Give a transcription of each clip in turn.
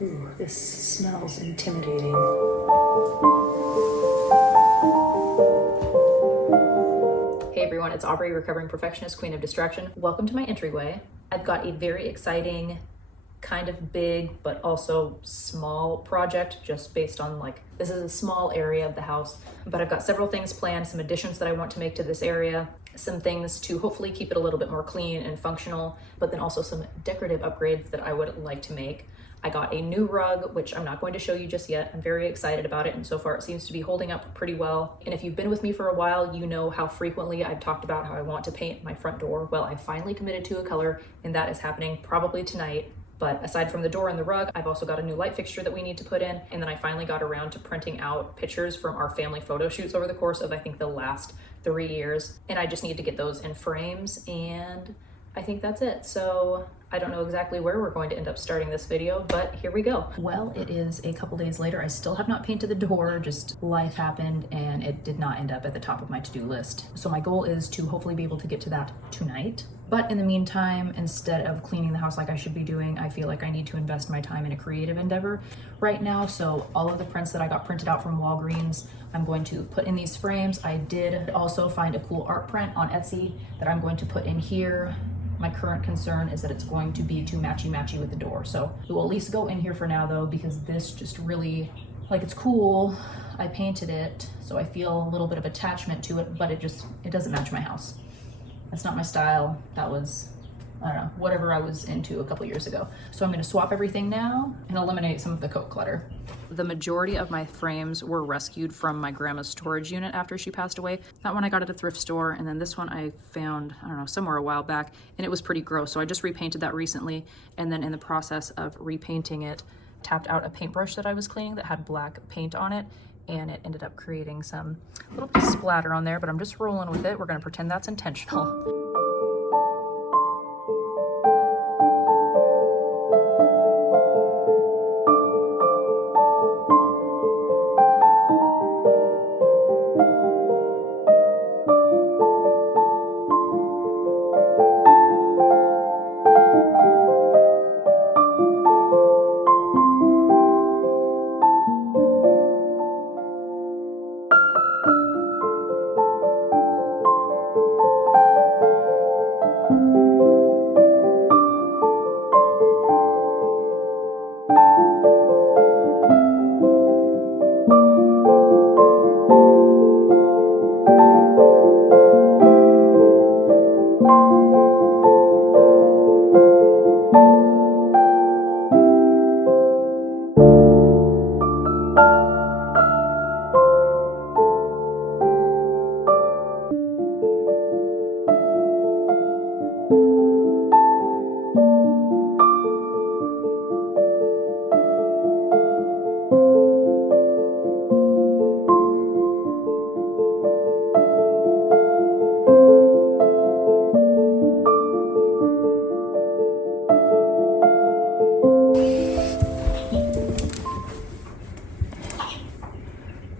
Ooh, this smells intimidating. Hey everyone, it's Aubrey, recovering perfectionist, queen of distraction. Welcome to my entryway. I've got a very exciting, kind of big, but also small project just based on this is a small area of the house, but I've got several things planned, some additions that I want to make to this area, some things to hopefully keep it a little bit more clean and functional, but then also some decorative upgrades that I would like to make. I got a new rug, which I'm not going to show you just yet. I'm very excited about it, and so far it seems to be holding up pretty well. And if you've been with me for a while, you know how frequently I've talked about how I want to paint my front door. Well, I finally committed to a color, and that is happening probably tonight. But aside from the door and the rug, I've also got a new light fixture that we need to put in. And then I finally got around to printing out pictures from our family photo shoots over the course of, I think, the last 3 years. And I just need to get those in frames, and I think that's it. So I don't know exactly where we're going to end up starting this video, but here we go. Well, it is a couple days later. I still have not painted the door, just life happened and it did not end up at the top of my to-do list. So my goal is to hopefully be able to get to that tonight. But in the meantime, instead of cleaning the house like I should be doing, I feel like I need to invest my time in a creative endeavor right now. So all of the prints that I got printed out from Walgreens, I'm going to put in these frames. I did also find a cool art print on Etsy that I'm going to put in here. My current concern is that it's going to be too matchy-matchy with the door. So it will at least go in here for now though, because this just really, it's cool. I painted it, so I feel a little bit of attachment to it, but it doesn't match my house. That's not my style. That was, I don't know, whatever I was into a couple years ago. So I'm gonna swap everything now and eliminate some of the coat clutter. The majority of my frames were rescued from my grandma's storage unit after she passed away. That one I got at a thrift store, and then this one I found, I don't know, somewhere a while back, and it was pretty gross. So I just repainted that recently, and then in the process of repainting it, tapped out a paintbrush that I was cleaning that had black paint on it, and it ended up creating some little bit of splatter on there, but I'm just rolling with it. We're gonna pretend that's intentional.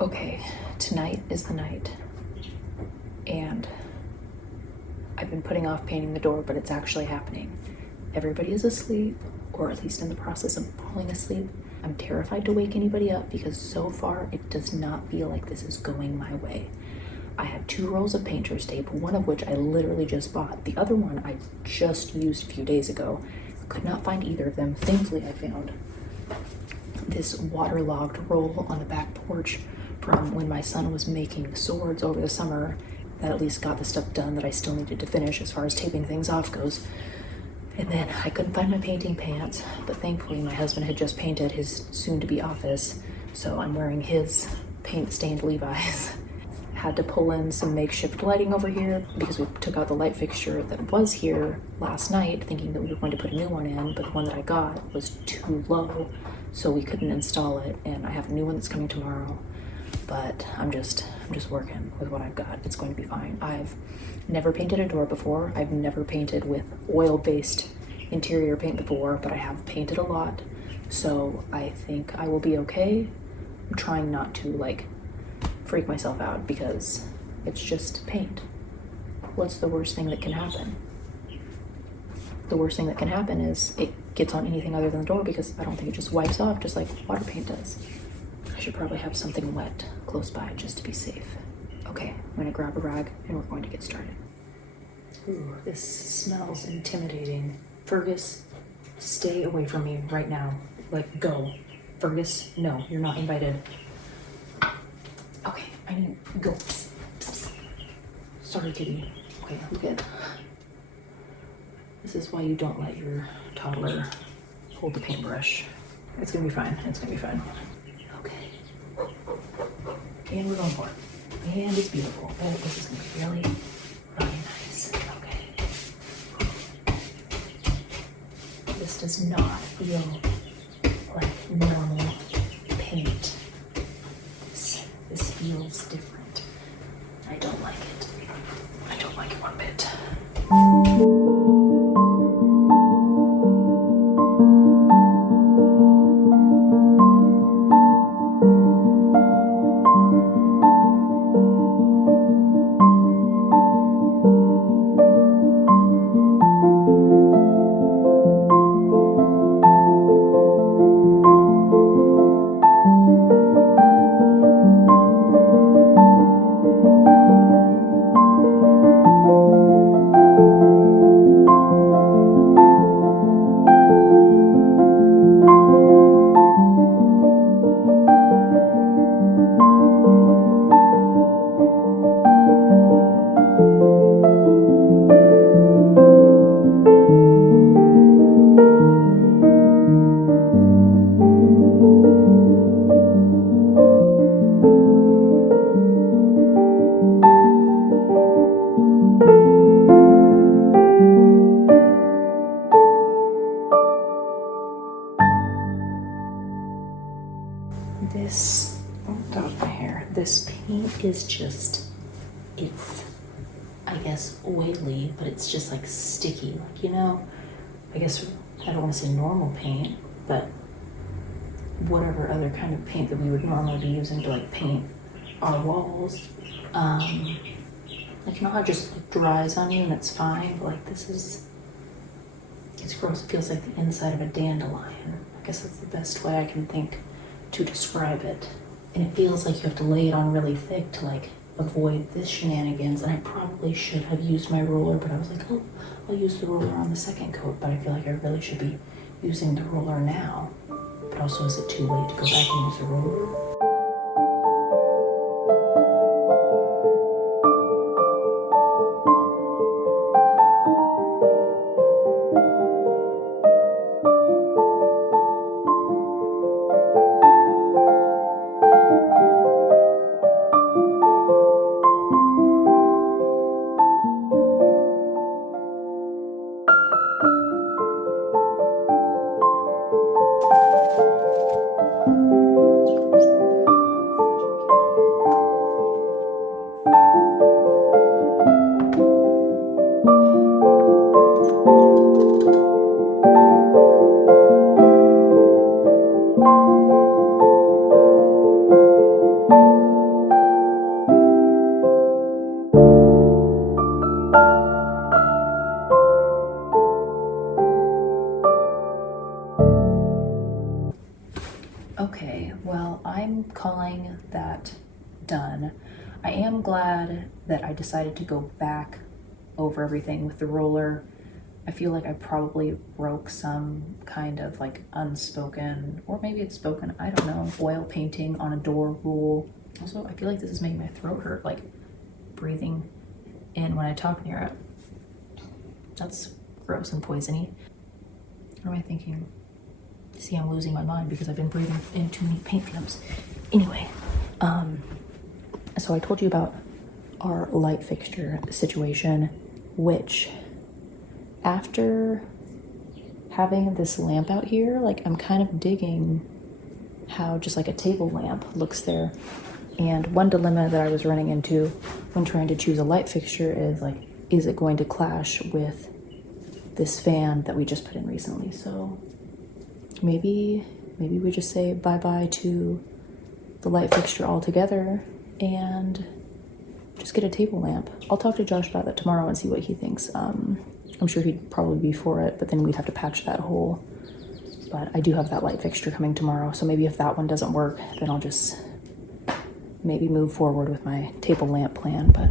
Okay, tonight is the night, and I've been putting off painting the door, but it's actually happening. Everybody is asleep, or at least in the process of falling asleep. I'm terrified to wake anybody up because so far it does not feel like this is going my way. I have 2 rolls of painter's tape, one of which I literally just bought. The other one I just used a few days ago. Could not find either of them. Thankfully, I found this waterlogged roll on the back porch from when my son was making swords over the summer. That at least got the stuff done that I still needed to finish as far as taping things off goes. And then I couldn't find my painting pants, but thankfully my husband had just painted his soon-to-be office, so I'm wearing his paint-stained Levi's. Had to pull in some makeshift lighting over here because we took out the light fixture that was here last night thinking that we were going to put a new one in, but the one that I got was too low, so we couldn't install it, and I have a new one that's coming tomorrow. But I'm just working with what I've got. It's going to be fine. I've never painted a door before. I've never painted with oil-based interior paint before, but I have painted a lot, so I think I will be okay. I'm trying not to freak myself out because it's just paint. What's the worst thing that can happen? The worst thing that can happen is it gets on anything other than the door because I don't think it just wipes off just like water paint does. I should probably have something wet close by just to be safe. Okay, I'm gonna grab a rag and we're going to get started. Ooh, this smells intimidating. Fergus, stay away from me right now. Like, go. Fergus, no, you're not invited. Okay, I need to go. Psst, psst. Sorry, kitty. Okay, I'm good. This is why you don't let your toddler hold the paintbrush. It's gonna be fine. It's gonna be fine. Okay. And we're going for it. And it's beautiful. Oh, this is gonna be really, really nice. Okay. This does not feel like normal paint. This feels different. I don't like it. I don't like it one bit. This, oh, that was my hair. This paint is just, it's, I guess, oily, but it's just like sticky, like, you know? I guess, I don't want to say normal paint, but whatever other kind of paint that we would normally be using to like paint our walls. Like, you know how it just like dries on you and it's fine, but like this is, it's gross. It feels like the inside of a dandelion. I guess that's the best way I can think to describe it. And it feels like you have to lay it on really thick to like avoid this shenanigans. And I probably should have used my roller, but I was like, oh, I'll use the roller on the second coat, but I feel like I really should be using the roller now. But also, is it too late to go back and use the roller? Okay, well, I'm calling that done. I am glad that I decided to go back over everything with the roller. I feel like I probably broke some kind of like unspoken, or maybe it's spoken, I don't know, oil painting on a door rule. Also, I feel like this is making my throat hurt, like breathing in when I talk near it. That's gross and poisony. What am I thinking? See, I'm losing my mind because I've been breathing in too many paint fumes. Anyway, so I told you about our light fixture situation, which after having this lamp out here, like I'm kind of digging how just like a table lamp looks there. And one dilemma that I was running into when trying to choose a light fixture is like, is it going to clash with this fan that we just put in recently? So maybe we just say bye-bye to the light fixture altogether and just get a table lamp. I'll talk to Josh about that tomorrow and see what he thinks. I'm sure he'd probably be for it, but then we'd have to patch that hole. But I do have that light fixture coming tomorrow, so maybe if that one doesn't work, then I'll just maybe move forward with my table lamp plan, but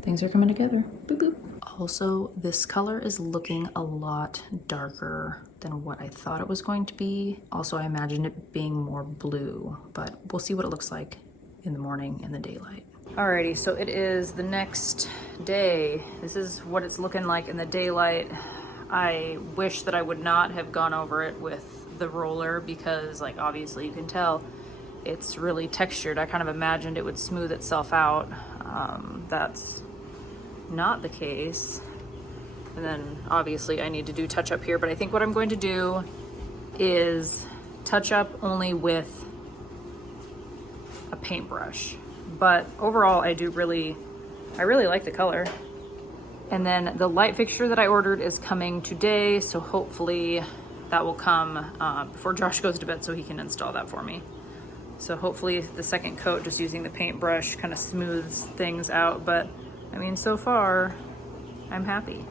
things are coming together. Boop, boop. Also, this color is looking a lot darker than what I thought it was going to be. Also, I imagined it being more blue, but we'll see what it looks like in the morning in the daylight. Alrighty, so it is the next day. This is what it's looking like in the daylight. I wish that I would not have gone over it with the roller because, like, obviously you can tell it's really textured. I kind of imagined it would smooth itself out. That's not the case. And then obviously I need to do touch up here, but I think what I'm going to do is touch up only with a paintbrush. But overall I really like the color. And then the light fixture that I ordered is coming today, so hopefully that will come before Josh goes to bed so he can install that for me. So hopefully the second coat, just using the paintbrush, kind of smooths things out. But I mean, so far, I'm happy.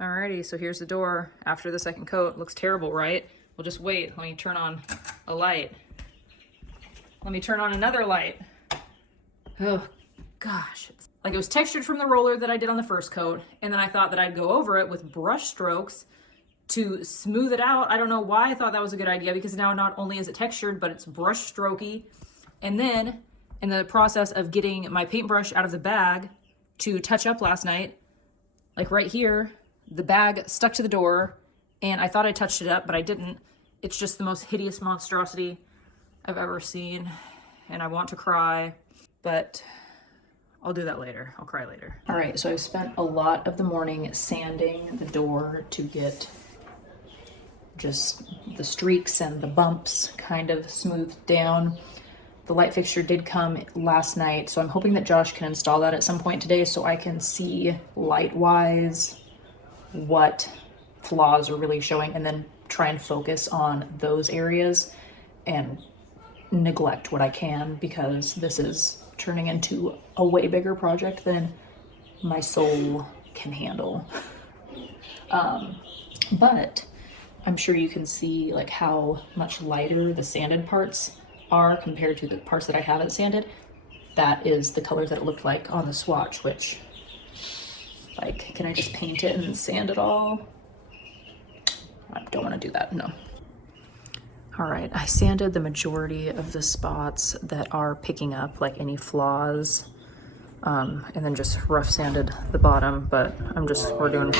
Alrighty, so here's the door after the second coat. Looks terrible, right? We'll just wait. Let me turn on a light. Let me turn on another light. Oh, gosh. Like, it was textured from the roller that I did on the first coat, and then I thought that I'd go over it with brush strokes to smooth it out. I don't know why I thought that was a good idea, because now not only is it textured, but it's brush strokey. And then in the process of getting my paintbrush out of the bag to touch up last night, like right here, the bag stuck to the door and I thought I touched it up, but I didn't. It's just the most hideous monstrosity I've ever seen, and I want to cry, but I'll do that later. I'll cry later. All right, so I've spent a lot of the morning sanding the door to get just the streaks and the bumps kind of smoothed down. The light fixture did come last night, so I'm hoping that Josh can install that at some point today so I can see light-wise what flaws are really showing, and then try and focus on those areas and neglect what I can, because this is turning into a way bigger project than my soul can handle. But I'm sure you can see like how much lighter the sanded parts are compared to the parts that I haven't sanded. That is the color that it looked like on the swatch, which, like, can I just paint it and sand it all? I don't want to do that, no. All right, I sanded the majority of the spots that are picking up, like any flaws, and then just rough sanded the bottom, but we're doing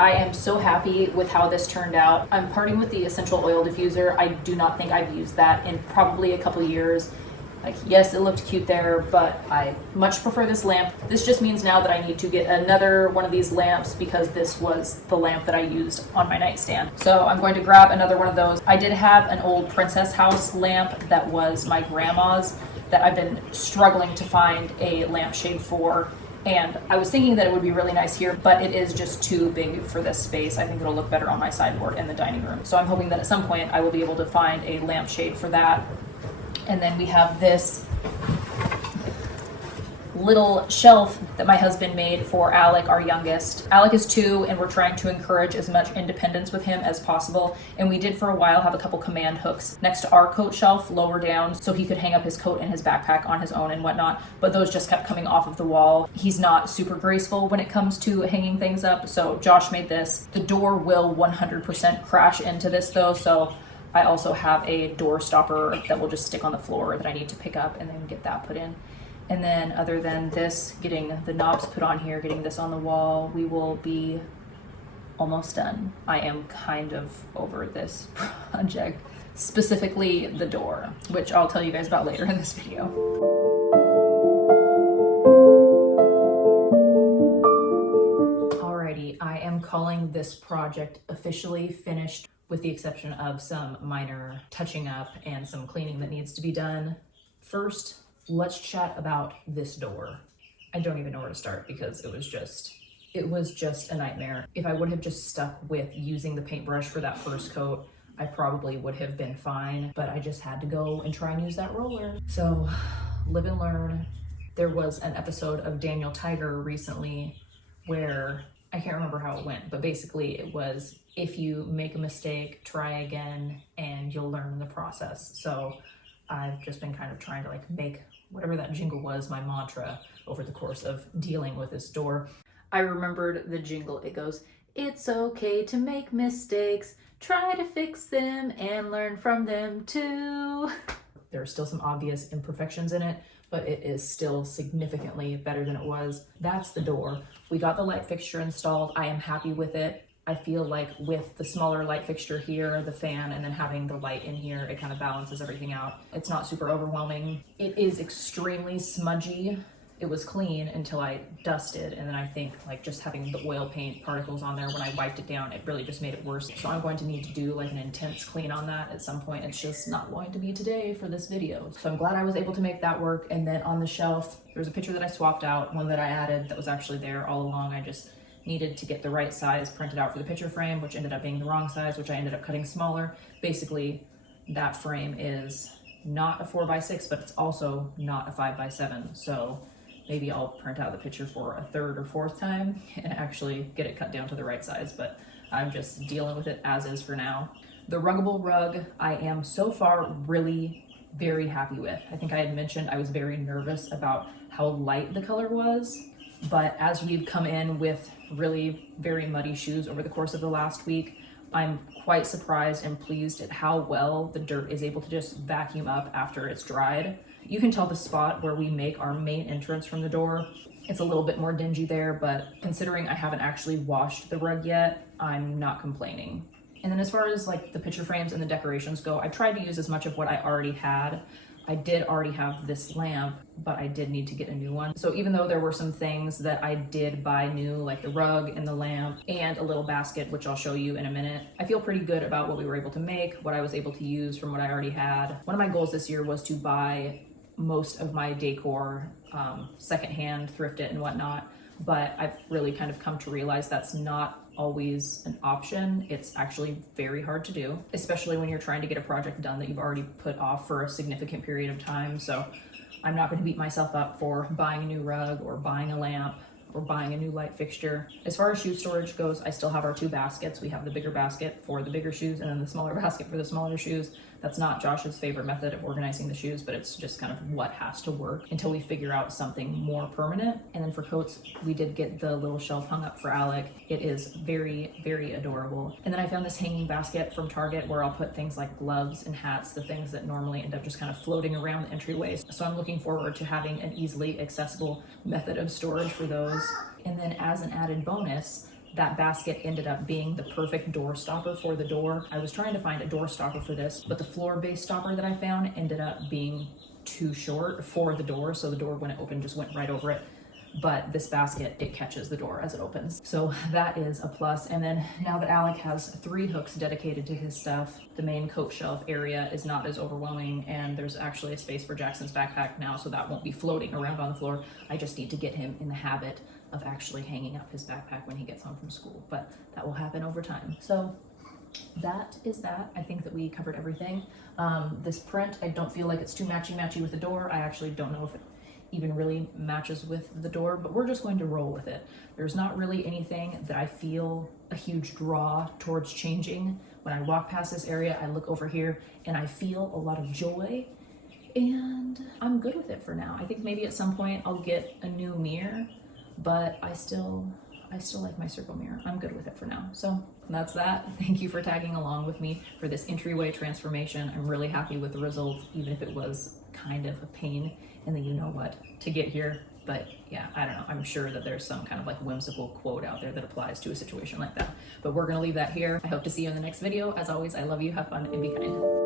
I am so happy with how this turned out. I'm parting with the essential oil diffuser. I do not think I've used that in probably a couple years. Like, yes, it looked cute there, but I much prefer this lamp. This just means now that I need to get another one of these lamps because this was the lamp that I used on my nightstand. So I'm going to grab another one of those. I did have an old Princess House lamp that was my grandma's that I've been struggling to find a lampshade for. And I was thinking that it would be really nice here, but it is just too big for this space. I think it'll look better on my sideboard in the dining room. So I'm hoping that at some point I will be able to find a lampshade for that. And then we have this little shelf that my husband made for Alec, our youngest. Alec is 2, and we're trying to encourage as much independence with him as possible. And we did for a while have a couple command hooks next to our coat shelf lower down so he could hang up his coat and his backpack on his own and whatnot. But those just kept coming off of the wall. He's not super graceful when it comes to hanging things up. So Josh made this. The door will 100% crash into this though. So I also have a door stopper that will just stick on the floor that I need to pick up and then get that put in. And then other than this, getting the knobs put on here, getting this on the wall, we will be almost done. I am kind of over this project, specifically the door, which I'll tell you guys about later in this video. Alrighty, I am calling this project officially finished, with the exception of some minor touching up and some cleaning that needs to be done. First, let's chat about this door. I don't even know where to start because it was just a nightmare. If I would have just stuck with using the paintbrush for that first coat, I probably would have been fine, but I just had to go and try and use that roller. So live and learn. There was an episode of Daniel Tiger recently where I can't remember how it went, but basically it was, if you make a mistake, try again and you'll learn in the process. So I've just been kind of trying to make whatever that jingle was my mantra over the course of dealing with this door. I remembered the jingle. It goes, "It's okay to make mistakes, try to fix them and learn from them too." There are still some obvious imperfections in it, but it is still significantly better than it was. That's the door. We got the light fixture installed. I am happy with it. I feel like with the smaller light fixture here, the fan, and then having the light in here, it kind of balances everything out. It's not super overwhelming. It is extremely smudgy. It was clean until I dusted, and then I think just having the oil paint particles on there when I wiped it down, it really just made it worse. So I'm going to need to do an intense clean on that at some point. It's just not going to be today for this video. So I'm glad I was able to make that work. And then on the shelf, there's a picture that I swapped out, one that I added that was actually there all along. I just needed to get the right size printed out for the picture frame, which ended up being the wrong size, which I ended up cutting smaller. Basically, that frame is not a 4x6, but it's also not a 5x7. So maybe I'll print out the picture for a 3rd or 4th time and actually get it cut down to the right size, but I'm just dealing with it as is for now. The Ruggable rug, I am so far really very happy with. I think I had mentioned I was very nervous about how light the color was, but as we've come in with really very muddy shoes over the course of the last week, I'm quite surprised and pleased at how well the dirt is able to just vacuum up after it's dried. You can tell the spot where we make our main entrance from the door. It's a little bit more dingy there, but considering I haven't actually washed the rug yet, I'm not complaining. And then as far as the picture frames and the decorations go, I tried to use as much of what I already had. I did already have this lamp, but I did need to get a new one. So even though there were some things that I did buy new, like the rug and the lamp and a little basket, which I'll show you in a minute, I feel pretty good about what we were able to make, what I was able to use from what I already had. One of my goals this year was to buy most of my decor secondhand, thrift it and whatnot, but I've really kind of come to realize that's not always an option. It's actually very hard to do, especially when you're trying to get a project done that you've already put off for a significant period of time. So I'm not going to beat myself up for buying a new rug or buying a lamp or buying a new light fixture. As far as shoe storage goes, I still have our 2 baskets. We have the bigger basket for the bigger shoes and then the smaller basket for the smaller shoes. That's not Josh's favorite method of organizing the shoes, but it's just kind of what has to work until we figure out something more permanent. And then for coats, we did get the little shelf hung up for Alec. It is very, very adorable. And then I found this hanging basket from Target where I'll put things like gloves and hats, the things that normally end up just kind of floating around the entryway. So I'm looking forward to having an easily accessible method of storage for those. And then as an added bonus, that basket ended up being the perfect door stopper for the door. I was trying to find a door stopper for this, but the floor-based stopper that I found ended up being too short for the door, so the door, when it opened, just went right over it. But this basket, it catches the door as it opens. So that is a plus. And then now that Alec has 3 hooks dedicated to his stuff, the main coat shelf area is not as overwhelming, and there's actually a space for Jackson's backpack now, so that won't be floating around on the floor. I just need to get him in the habit of actually hanging up his backpack when he gets home from school, but that will happen over time. So that is that. I think that we covered everything. This print, I don't feel like it's too matchy with the door. I actually don't know if it even really matches with the door, but we're just going to roll with it. There's not really anything that I feel a huge draw towards changing. When I walk past this area, I look over here and I feel a lot of joy, and I'm good with it for now. I think maybe at some point I'll get a new mirror, but I still like my circle mirror. I'm good with it for now. So that's that. Thank you for tagging along with me for this entryway transformation. I'm really happy with the results, even if it was kind of a pain in the you-know-what to get here. But yeah, I don't know. I'm sure that there's some kind of like whimsical quote out there that applies to a situation like that. But we're gonna leave that here. I hope to see you in the next video. As always, I love you, have fun, and be kind.